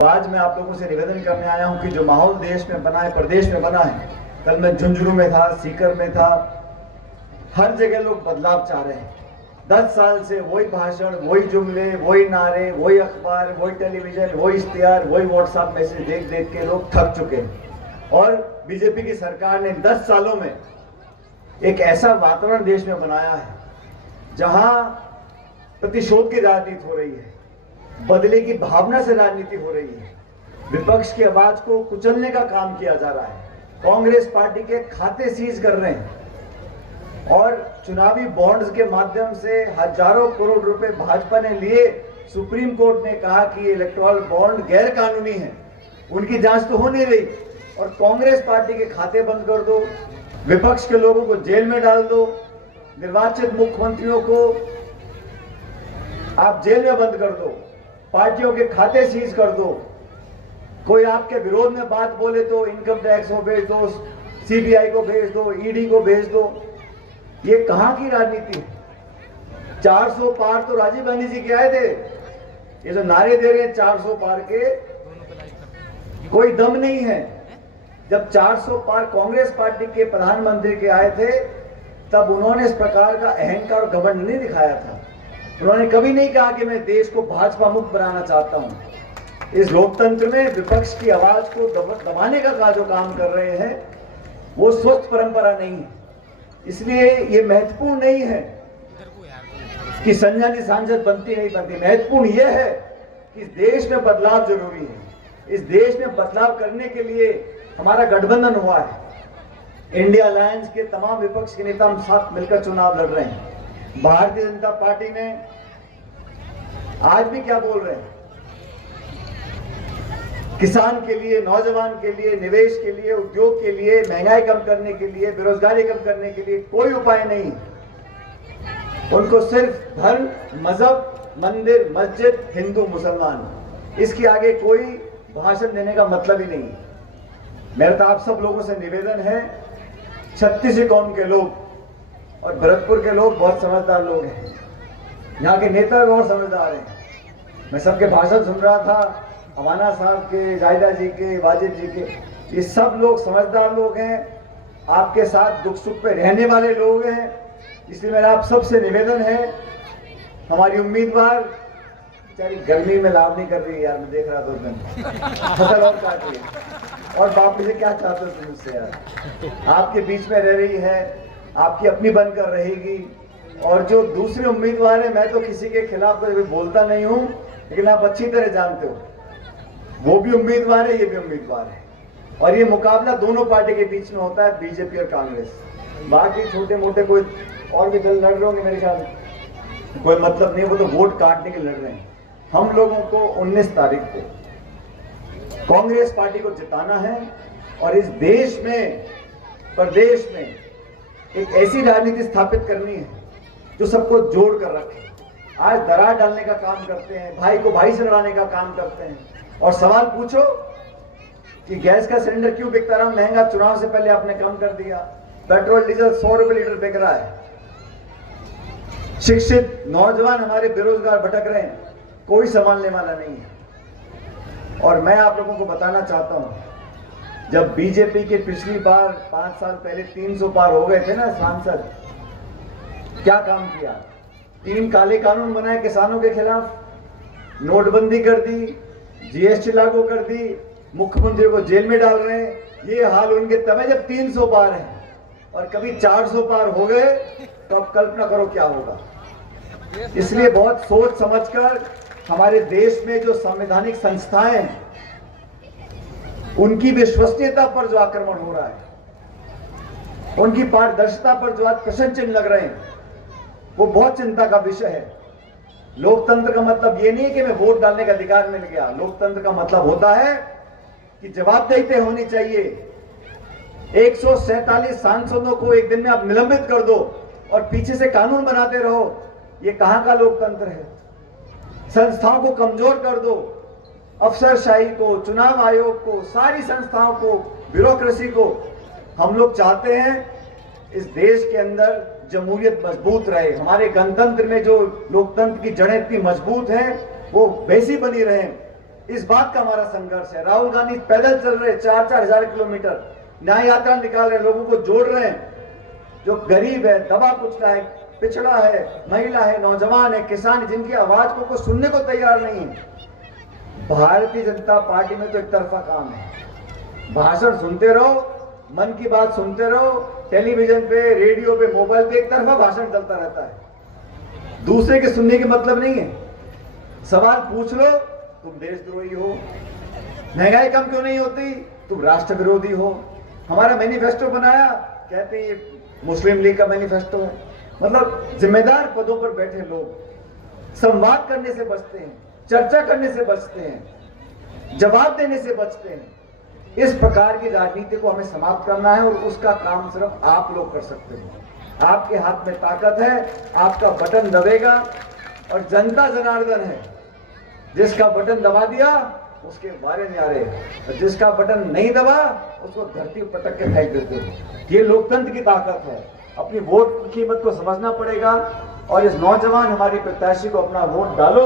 आज मैं आप लोगों से निवेदन करने आया हूं कि जो माहौल देश में बना है, प्रदेश में बना है, कल मैं झुंझुनू में था, सीकर में था, हर जगह लोग बदलाव चाह रहे हैं। 10 साल से वही भाषण, वही जुमले, वही नारे, वही अखबार, वही टेलीविजन, वही इश्तिहार, वही व्हाट्सएप मैसेज देख देख के लोग थक चुके हैं। और बीजेपी की सरकार ने 10 सालों में एक ऐसा वातावरण देश में बनाया है जहां प्रतिशोध की राजनीति हो रही है, बदले की भावना से राजनीति हो रही है, विपक्ष की आवाज को कुचलने का काम किया जा रहा है, कांग्रेस पार्टी के खाते सीज कर रहे हैं और चुनावी बॉन्ड्स के माध्यम से हजारों करोड़ रुपए भाजपा ने लिए। सुप्रीम कोर्ट ने कहा कि इलेक्टोरल बॉन्ड गैर कानूनी है, उनकी जांच तो हो नहीं रही और कांग्रेस पार्टी के खाते बंद कर दो, विपक्ष के लोगों को जेल में डाल दो, निर्वाचित मुख्यमंत्रियों को आप जेल में बंद कर दो, पार्टियों के खाते सीज कर दो, कोई आपके विरोध में बात बोले तो इनकम टैक्स को भेज दो, सीबीआई को भेज दो, ईडी को भेज दो। ये कहां की राजनीति है? 400 पार तो राजीव गांधी जी के आए थे, ये जो नारे दे रहे हैं 400 पार के, कोई दम नहीं है। जब 400 पार कांग्रेस पार्टी के प्रधानमंत्री के आए थे तब उन्होंने इस प्रकार का अहंकार और घमंड नहीं दिखाया था। उन्होंने कभी नहीं कहा कि मैं देश को भाजपा मुक्त बनाना चाहता हूं। इस लोकतंत्र में विपक्ष की आवाज को दबाने का जो काम कर रहे हैं वो स्वस्थ परंपरा नहीं है। इसलिए ये महत्वपूर्ण नहीं है कि संजय जी सांसद बनती नहीं बनती, महत्वपूर्ण यह है कि देश में बदलाव जरूरी है। इस देश में बदलाव करने के लिए हमारा गठबंधन हुआ है, इंडिया अलायंस के तमाम विपक्ष के नेता हम साथ मिलकर चुनाव लड़ रहे हैं। भारतीय जनता पार्टी ने आज भी क्या बोल रहे हैं, किसान के लिए, नौजवान के लिए, निवेश के लिए, उद्योग के लिए, महंगाई कम करने के लिए, बेरोजगारी कम करने के लिए कोई उपाय नहीं। उनको सिर्फ धर्म, मजहब, मंदिर, मस्जिद, हिंदू, मुसलमान, इसके आगे कोई भाषण देने का मतलब ही नहीं। मेरा तो आप सब लोगों से निवेदन है, छत्तीस कौम के लोग और भरतपुर के लोग बहुत समझदार लोग हैं, यहाँ के नेता भी बहुत समझदार हैं। मैं सबके भाषण सुन रहा था, अवाना साहब के, जायदा जी के, वाजिब जी के, ये सब लोग समझदार लोग हैं, आपके साथ दुख सुख पे रहने वाले लोग हैं। इसलिए मेरा आप सबसे निवेदन है, हमारी उम्मीदवार बेचारी गर्मी में लाभ नहीं कर रही यार, मैं देख रहा 2 दिन फसल और काट रही है, और बाप मुझे क्या चाहते हो तुम मुझसे यार? आपके बीच में रह रही है, आपकी अपनी बनकर रहेगी। और जो दूसरे उम्मीदवार है, मैं तो किसी के खिलाफ कभी बोलता नहीं हूं, लेकिन आप अच्छी तरह जानते हो वो भी उम्मीदवार है, ये भी उम्मीदवार है, और ये मुकाबला दोनों पार्टी के बीच में होता है, बीजेपी और कांग्रेस। बाकी छोटे मोटे कोई और भी दल लड़ रहे होंगे, मेरे ख्याल कोई मतलब नहीं, वो तो वोट काटने के लड़ रहे हैं। हम लोगों को 19 तारीख को कांग्रेस पार्टी को जिताना है और इस देश में, प्रदेश में एक ऐसी राजनीति स्थापित करनी है जो सबको जोड़ कर रखे। आज दरार डालने का काम करते हैं, भाई को भाई से लड़ाने का काम करते हैं। और सवाल पूछो कि गैस का सिलेंडर क्यों बिकता रहा महंगा, चुनाव से पहले आपने कम कर दिया, पेट्रोल डीजल 100 रुपए लीटर बिक रहा है, शिक्षित नौजवान हमारे बेरोजगार भटक रहे हैं, कोई संभालने वाला नहीं है। और मैं आप लोगों को बताना चाहता हूं, जब बीजेपी के पिछली बार 5 साल पहले 300 पार हो गए थे ना सांसद, क्या काम किया? 3 काले कानून बनाए किसानों के खिलाफ, नोटबंदी कर दी, जीएसटी लागू कर दी, मुख्यमंत्री को जेल में डाल रहे हैं। ये हाल उनके तब है जब 300 पार है, और कभी 400 पार हो गए तो अब कल्पना करो क्या होगा। इसलिए बहुत सोच समझकर हमारे देश में जो संवैधानिक संस्थाएं हैं उनकी विश्वसनीयता पर जो आक्रमण हो रहा है, उनकी पारदर्शिता पर जो आज प्रश्न चिन्ह लग रहे हैं, वो बहुत चिंता का विषय है। लोकतंत्र का मतलब ये नहीं है कि मैं वोट डालने का अधिकार मिल गया। लोकतंत्र का मतलब होता है कि जवाबदेही होनी चाहिए। 147 सांसदों को एक दिन में आप निलंबित कर दो और पीछे से कानून बनाते रहो, ये कहां का लोकतंत्र है? संस्थाओं को कमजोर कर दो, अफसरशाही को, चुनाव आयोग को, सारी संस्थाओं को, ब्यूरोक्रेसी को। हम लोग चाहते हैं इस देश के अंदर जमहूरियत मजबूत रहे, हमारे गणतंत्र में जो लोकतंत्र की जड़ें इतनी मजबूत हैं वो वैसी बनी रहें। इस बात का हमारा संघर्ष है। राहुल गांधी पैदल चल रहे 4-4 हजार किलोमीटर, न्याय यात्रा निकाल रहे हैं, लोगों को जोड़ रहे हैं। जो गरीब है, दबा कुचला है, पिछड़ा है, महिला है, नौजवान है, किसान, जिनकी आवाज को कोई सुनने को तैयार नहीं है। भारतीय जनता पार्टी में तो एक तरफा काम है। भाषण सुनते रहो, मन की बात सुनते रहो, टेलीविजन पे, रेडियो पे, मोबाइल पे एक तरफा भाषण चलता रहता है। दूसरे के सुनने के मतलब नहीं है। सवाल पूछ लो, तुम देशद्रोही हो। महंगाई कम क्यों नहीं होती? तुम राष्ट्र विरोधी हो। हमारा मैनिफेस्टो बनाया, कहते हैं ये मुस्लिम लीग का मैनिफेस्टो है। मतलब जिम्मेदार पदों पर बैठे लोग संवाद करने से बचते हैं, चर्चा करने से बचते हैं, जवाब देने से बचते हैं। इस प्रकार की राजनीति को हमें समाप्त करना है और उसका काम सिर्फ आप लोग कर सकते हो। आपके हाथ में ताकत है, आपका बटन दबेगा और जनता जनार्दन है। जिसका बटन दबा दिया उसके बारे न्यारे, और जिसका बटन नहीं दबा उसको धरती पर पटक के फेंक देते हो। ये लोकतंत्र की ताकत है। अपनी वोट की कीमत को समझना पड़ेगा और इस नौजवान हमारी प्रत्याशी को अपना वोट डालो।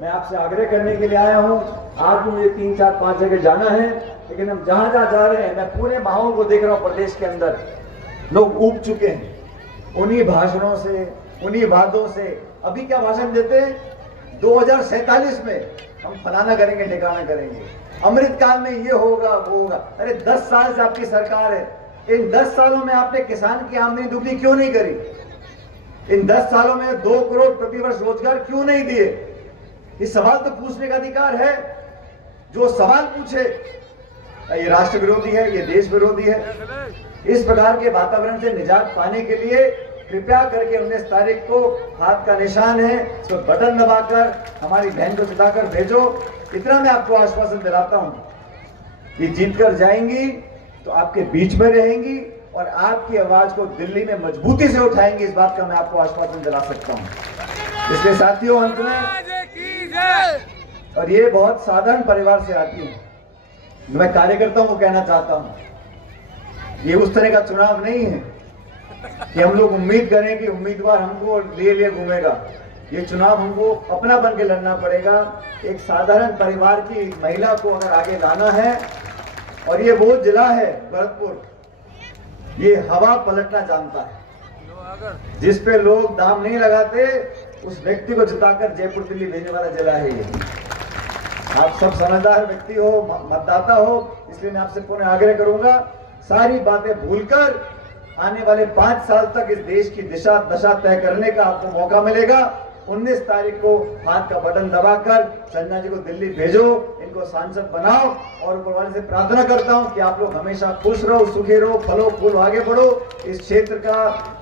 मैं आपसे आग्रह करने के लिए आया हूं। आज भी मुझे 3-4-5 जगह जाना है, लेकिन हम जहां जहां जा रहे हैं, मैं पूरे माहौल को देख रहा हूं। प्रदेश के अंदर लोग ऊब चुके हैं उन्हीं भाषणों से, उन्हीं वादों से। अभी क्या भाषण देते हैं? 2047 में हम फलाना करेंगे, ठिकाना करेंगे, अमृत काल में ये होगा, वो होगा। अरे 10 साल से आपकी सरकार है। इन 10 सालों में आपने किसान की आमदनी दुगनी क्यों नहीं करी? इन 10 सालों में 2 करोड़ प्रतिवर्ष रोजगार क्यों नहीं दिए? ये सवाल तो पूछने का अधिकार है। जो सवाल पूछे, ये राष्ट्र विरोधी है, ये देश विरोधी है। इस प्रकार के वातावरण से निजात पाने के लिए कृपया करके 19 तारीख को हाथ का निशान है, तो बटन दबाकर हमारी बहन को जिताकर भेजो। इतना मैं आपको आश्वासन दिलाता हूं, ये जीत कर जाएंगी तो आपके बीच में रहेंगी और आपकी आवाज को दिल्ली में मजबूती से उठाएंगी। इस बात का मैं आपको आश्वासन दिला सकता हूं। इसलिए साथियों, अंत में, और ये बहुत साधारण परिवार से आती है, मैं कार्यकर्ताओं को कहना चाहता हूं, ये उस तरह का चुनाव नहीं है कि हम लोग उम्मीद करें कि उम्मीदवार हमको लिए घूमेगा। ये चुनाव हमको अपना बन के लड़ना पड़ेगा। एक साधारण परिवार की महिला को अगर आगे लाना है, और ये वो जिला है भरतपुर, ये हवा पलटना जानता है। जिस पे लोग दाम नहीं लगाते उस व्यक्ति को जिताकर जयपुर दिल्ली भेजने वाला जिला है ये। आप सब समझदार व्यक्ति हो, मतदाता हो, इसलिए मैं आपसे पुनः आग्रह करूंगा, सारी बातें भूलकर आने वाले 5 साल तक इस देश की दिशा दशा तय करने का आपको मौका मिलेगा। 19 तारीख को हाथ का बटन दबाकर संजय जी को दिल्ली भेजो, इनको सांसद बनाओ। और ऊपर वाले से प्रार्थना करता हूं कि आप लोग हमेशा खुश रहो, सुखी रहो, फलो फूल आगे बढ़ो। इस क्षेत्र का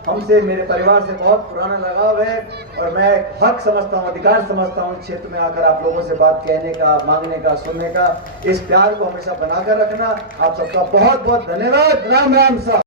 हमसे, मेरे परिवार से बहुत पुराना लगाव है और मैं हक समझता हूं, अधिकार समझता हूं इस क्षेत्र में आकर आप लोगों से बात कहने का, मांगने का, सुनने का। इस प्यार को हमेशा बनाकर रखना। आप सबका बहुत बहुत धन्यवाद। राम राम साहब।